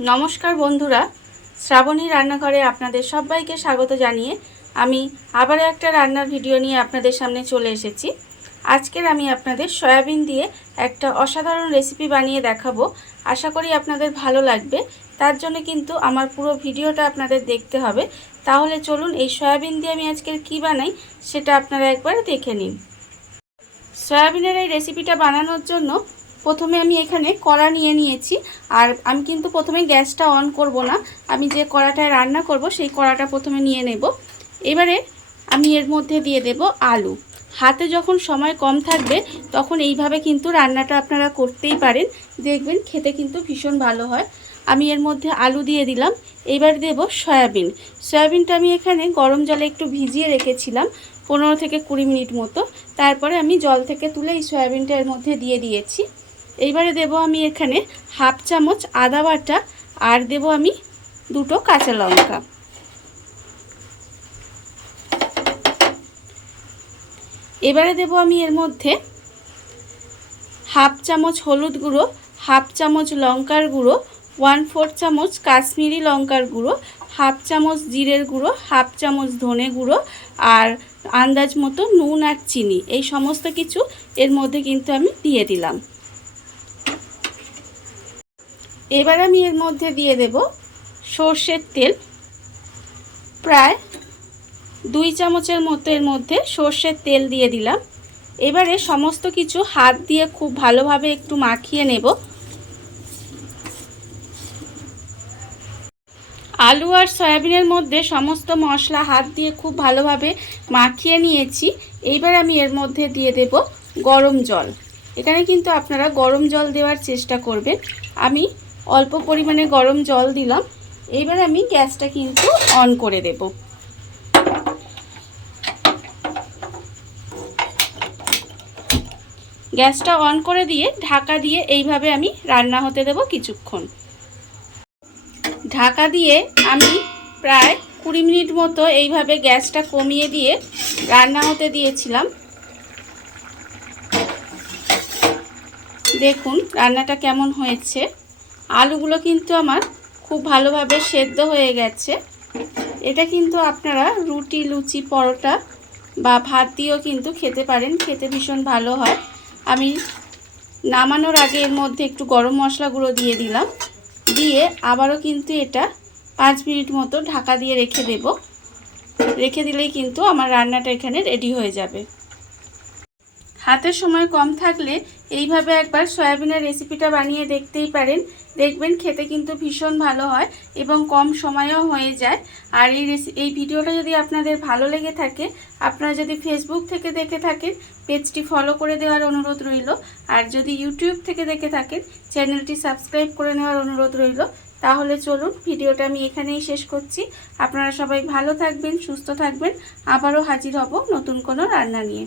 নমস্কার বন্ধুরা, শ্রাবণী রান্নাঘরে আপনাদের সবাইকে স্বাগত জানিয়ে আমি আবারও একটা রান্নার ভিডিও নিয়ে আপনাদের সামনে চলে এসেছি। আজকের আমি আপনাদের সয়াবিন দিয়ে একটা অসাধারণ রেসিপি বানিয়ে দেখাবো। আশা করি আপনাদের ভালো লাগবে। তার জন্য কিন্তু আমার পুরো ভিডিওটা আপনাদের দেখতে হবে। তাহলে চলুন এই সয়াবিন দিয়ে আমি আজকের কি বানাই সেটা আপনারা একবার দেখে নিন। সয়াবিনের এই রেসিপিটা বানানোর জন্য প্রথমে আমি এখানে কড়া নিয়ে নিয়েছি, আর আমি কিন্তু প্রথমে গ্যাসটা অন করব না। আমি যে কড়াটায় রান্না করব, সেই কড়াটা প্রথমে নিয়ে নেব। এবারে আমি এর মধ্যে দিয়ে দেব আলু। হাতে যখন সময় কম থাকবে, তখন এইভাবে কিন্তু রান্নাটা আপনারা করতেই পারেন। দেখবেন খেতে কিন্তু ভীষণ ভালো হয়। আমি এর মধ্যে আলু দিয়ে দিলাম। এবার দেব সয়াবিন। সয়াবিনটা আমি এখানে গরম জলে একটু ভিজিয়ে রেখেছিলাম, পনেরো থেকে কুড়ি মিনিট মতো। তারপরে আমি জল থেকে তুলে এই সয়াবিনটা এর মধ্যে দিয়ে দিয়েছি। এইবারে দেব আমি এখানে হাফ চামচ আদা বাটা, আর দেব আমি দুটো কাঁচা লঙ্কা। এবারে দেব আমি এর মধ্যে হাফ চামচ হলুদ গুঁড়ো, হাফ চামচ লঙ্কার গুঁড়ো ওয়ান ফোর চামচ কাশ্মীরি লঙ্কার গুঁড়ো, হাফ চামচ জিরের গুঁড়ো, হাফ চামচ ধনে গুঁড়ো, আর আন্দাজ মতো নুন আর চিনি। এই সমস্ত কিছু এর মধ্যে কিন্তু আমি দিয়ে দিলাম। এবার আমি এর মধ্যে দিয়ে দেব সর্ষের তেল। প্রায় দুই চামচের মতো এর মধ্যে সর্ষের তেল দিয়ে দিলাম। এবারে সমস্ত কিছু হাত দিয়ে খুব ভালোভাবে একটু মাখিয়ে নেব। আলু আর সয়াবিনের মধ্যে সমস্ত মশলা হাত দিয়ে খুব ভালোভাবে মাখিয়ে নিয়েছি। এইবার আমি এর মধ্যে দিয়ে দেব গরম জল। এখানে কিন্তু আপনারা গরম জল দেওয়ার চেষ্টা করবেন। আমি অল্প পরিমাণে গরম জল দিলাম। এইবার আমি গ্যাসটা কিন্তু অন করে দেব। গ্যাসটা অন করে দিয়ে ঢাকা দিয়ে এইভাবে আমি রান্না হতে দেব কিছুক্ষণ। ঢাকা দিয়ে আমি প্রায় কুড়ি মিনিট মতো এইভাবে গ্যাসটা কমিয়ে দিয়ে রান্না হতে দিয়েছিলাম। দেখুন, রান্নাটা কেমন হয়েছে। আলুগুলো কিন্তু আমার খুব ভালোভাবে সেদ্ধ হয়ে গেছে। এটা কিন্তু আপনারা রুটি, লুচি, পরোটা বা ভাত দিয়েও কিন্তু খেতে পারেন। খেতে ভীষণ ভালো হয়। আমি নামানোর আগে এর মধ্যে একটু গরম মশলা গুঁড়ো দিয়ে দিলাম। দিয়ে আবারও কিন্তু এটা পাঁচ মিনিট মতো ঢাকা দিয়ে রেখে দেব। রেখে দিলেই কিন্তু আমার রান্নাটা এখানে রেডি হয়ে যাবে। হাতের সময় কম থাকলে এইভাবে একবার সয়াবিনের রেসিপিটা বানিয়ে দেখতেই পারেন। দেখবেন খেতে কিন্তু ভীষণ ভালো হয় এবং কম সময়েও হয়ে যায়। আর এই এই ভিডিওটা যদি আপনাদের ভালো লেগে থাকে, আপনারা যদি ফেসবুক থেকে দেখে থাকেন, পেজটি ফলো করে দেওয়ার অনুরোধ রইল। আর যদি ইউটিউব থেকে দেখে থাকেন, চ্যানেলটি সাবস্ক্রাইব করে নেওয়ার অনুরোধ রইল। তাহলে চলুন, ভিডিওটা আমি এখানেই শেষ করছি। আপনারা সবাই ভালো থাকবেন, সুস্থ থাকবেন। আবারও হাজির হব নতুন কোনো রান্না নিয়ে।